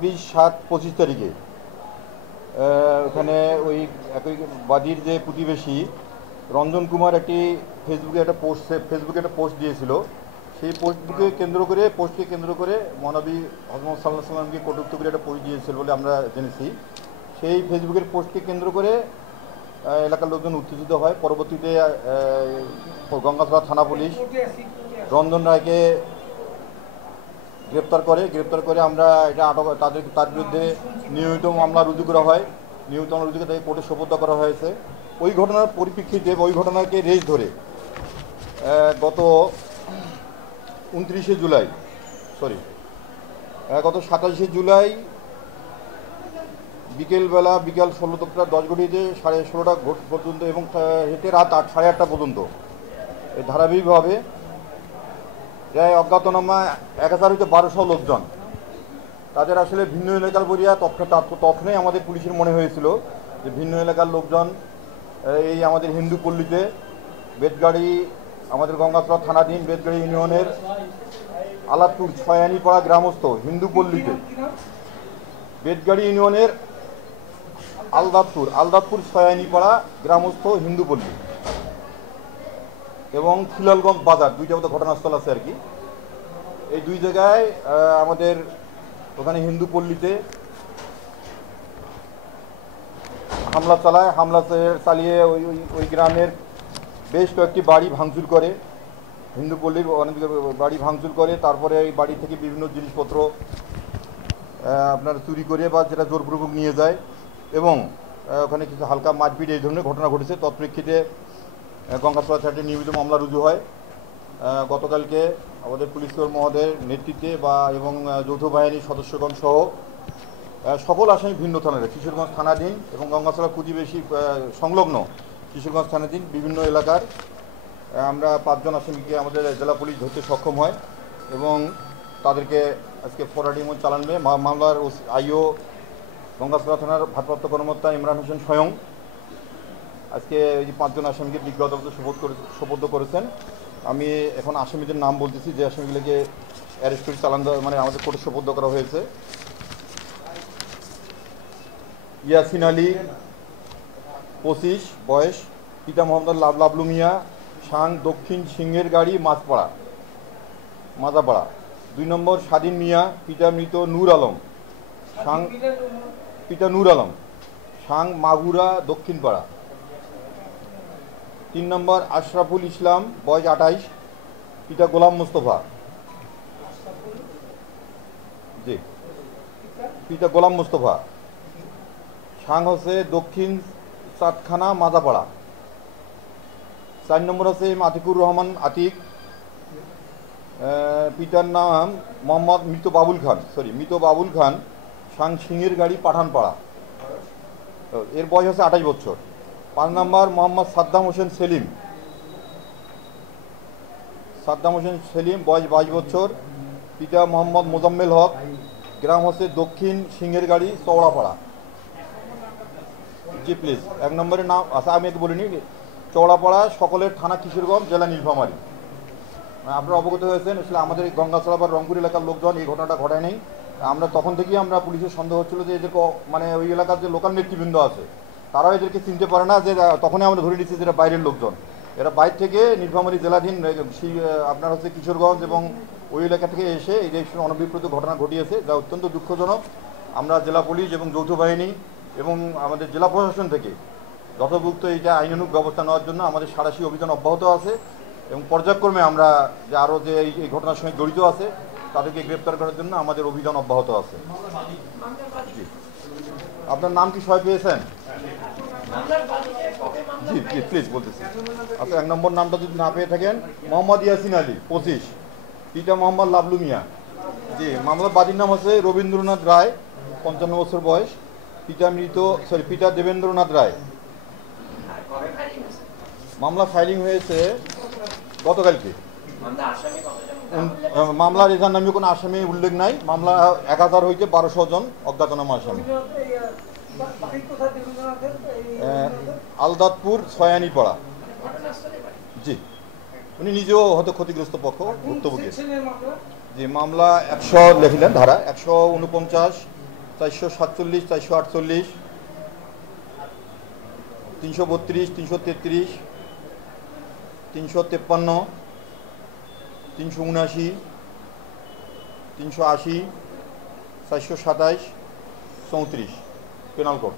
26/7/25 তারিখে ওখানে ওই একই বাদীর যে প্রতিবেশী রঞ্জন কুমার একটি ফেসবুকে একটা পোস্ট দিয়েছিল। সেই পোস্টকে কেন্দ্র করে মহানবী হযরত সাল্লাল্লাহু আলাইহি সাল্লামকে কটূক্ত করে একটা পোস্ট দিয়েছিল বলে আমরা জেনেছি। সেই ফেসবুকের পোস্টকে কেন্দ্র করে এলাকার লোকজন উত্তেজিত হয়। পরবর্তীতে গঙ্গাছড়া থানা পুলিশ রঞ্জন রায়কে গ্রেপ্তার করে আমরা এটা তার বিরুদ্ধে নিয়মিত মামলা রুজু করা হয়। নিয়মিত মামলা রুজু করে তাকে কোর্টে সোপর্দ করা হয়েছে। ওই ঘটনার পরিপ্রেক্ষিতে ওই ঘটনাকে রেশ ধরে গত 27 জুলাই বিকেল 16:10 16:30 পর্যন্ত এবং হেঁটে রাত 8:30 পর্যন্ত ধারাবাহিকভাবে প্রায় অজ্ঞাতনামা 1000-1200 লোকজন, তাদের আসলে ভিন্ন এলাকার বলিয়া তখনই আমাদের পুলিশের মনে হয়েছিল যে ভিন্ন এলাকার লোকজন এই আমাদের হিন্দু পল্লীতে বেতগাড়ি, আমাদের গঙ্গাছড়া থানাধীন বেতগাড়ি ইউনিয়নের আলাদপুর ছয়ানীপাড়া গ্রামস্থ হিন্দু পল্লীতে, বেতগাড়ি ইউনিয়নের আলদাতপুর ছয়ানীপাড়া গ্রামস্থ হিন্দু পল্লী এবং খিলালগঞ্জ বাজার, দুইটা মতো ঘটনাস্থল আছে আর কি। এই দুই জায়গায় আমাদের ওখানে হিন্দু পল্লীতে হামলা চালিয়ে ওই গ্রামের বেশ কয়েকটি বাড়ি ভাঙচুর করে, হিন্দু পল্লীর অনেক বাড়ি ভাঙচুর করে। তারপরে এই বাড়ি থেকে বিভিন্ন জিনিসপত্র আপনার চুরি করে বা যেটা জোরপূর্বক নিয়ে যায় এবং ওখানে কিছু হালকা মারপিট এই ধরনের ঘটনা ঘটেছে। তৎপ্রেক্ষিতে গঙ্গাছড়া থানায় নিয়মিত মামলা রুজু হয়। গতকালকে আমাদের পুলিশ মহোদয়ের নেতৃত্বে এবং যৌথ বাহিনীর সদস্যগণ সহ সকল আসামি ভিন্ন থানার কিশোরগঞ্জ থানাধীন এবং গঙ্গাছড়া প্রতিবেশী সংলগ্ন কিশোরগঞ্জ থানাধীন বিভিন্ন এলাকার আমরা 5 জন আসামিকে আমাদের জেলা পুলিশ ধরতে সক্ষম হয় এবং তাদেরকে আজকে ফরওয়ার্ডিং চালানবে। মামলার আইও গঙ্গাছড়া থানার ভারপ্রাপ্ত কর্মকর্তা ইমরান হোসেন স্বয়ং আজকে এই 5 জন আসামিকে বিজ্ঞ আদালতে সোপর্দ করেছেন। আমি এখন আসামিদের নাম বলতেছি যে আসামিগুলোকে অ্যারেস্ট করে চালান মানে আমাদের কোর্টে সোপর্দ করা হয়েছে। ইয়াসিন আলী 25 বয়স, পিতা মোহাম্মদ লাবলু মিয়া, সাং দক্ষিণ সিংহের গাড়ি মাজাপাড়া। 2 নম্বর স্বাধীন মিয়া, পিতা মৃত নূর আলম, সাং মাগুরা দক্ষিণপাড়া। 3 নম্বর আশরাফুল ইসলাম বয়স 28, পিতা গোলাম মোস্তফা, সাং হচ্ছে দক্ষিণ চাঁদখানা মাজাপাড়া। 4 নম্বর আছে আতিকুর রহমান আতিক, পিতার নাম মোহাম্মদ মৃত বাবুল খান, সাং সিংহের গাড়ি পাঠানপাড়া, এর বয়স হচ্ছে 28 বছর। 5 নম্বর মোহাম্মদ সাদ্দাম হোসেন সেলিম বয়স 22 বছর, পিতা মোহাম্মদ মোজাম্মেল হক, গ্রাম হচ্ছে দক্ষিণ সিংহের গাড়ি চৌড়াপাড়া। জি প্লিজ। 1 নম্বরের নাম আচ্ছা আমি একটু বলিনি, চৌড়াপাড়া সকলের থানা কিশোরগঞ্জ, জেলা নীলফামারী। আপনারা অবগত হয়েছেন আসলে আমাদের এই গঙ্গাছড়া বা রংপুর এলাকার লোকজন এই ঘটনাটা ঘটায় নেই। আমরা তখন থেকেই আমরা পুলিশের সন্দেহ হচ্ছিল যে এদেরকে মানে ওই এলাকার যে লোকাল নেতৃবৃন্দ আছে তারাও এদেরকে চিনতে পারে না, যে তখনই আমরা ধরে নিচ্ছি যেটা বাইরের লোকজন। এরা বাইরে থেকে নীলফামারী জেলাধীন আপনার হচ্ছে কিশোরগঞ্জ এবং ওই এলাকা থেকে এসে এই যে অনভিপ্রেত ঘটনা ঘটিয়েছে, যা অত্যন্ত দুঃখজনক। আমরা জেলা পুলিশ এবং যৌথ বাহিনী এবং আমাদের জেলা প্রশাসন থেকে যথোপযুক্ত এইটা আইনানুগ ব্যবস্থা নেওয়ার জন্য আমাদের সাঁড়াশি অভিযান অব্যাহত আছে এবং পর্যায়ক্রমে আমরা যে আরও যে এই ঘটনার সঙ্গে জড়িত আছে তাদেরকে গ্রেপ্তার করার জন্য আমাদের অভিযান অব্যাহত আছে। জি, আপনার নাম কি সবাই পেয়েছেন? জি জি প্লিজ বলতেছি। আচ্ছা 1 নম্বর নামটা যদি না পেয়ে থাকেন, মোহাম্মদ ইয়াসিন আলী 25, পিতা মোহাম্মদ লাবলু মিয়া। জি, মামলার বাদীর নাম হচ্ছে রবীন্দ্রনাথ রায় 55 বছর বয়স, পিতা দেবেন্দ্রনাথ রায়। মামলা ফাইলিং হয়েছে গতকালকে। মামলার এজাহার নামে কোনো আসামি উল্লেখ নাই। মামলা 1000 হইতে 1200 জন অজ্ঞাতনামা আসামি। আলদাতপুর ছয়ানীপাড়া। জি, উনি নিজেও হয়তো ক্ষতিগ্রস্ত পক্ষ, ভুক্তভোগী। জি, মামলা 100 লিখলেন, ধারা 149 447, 448, 332, 333, 353, 379, 380, 427, 34 পেনাল কোড।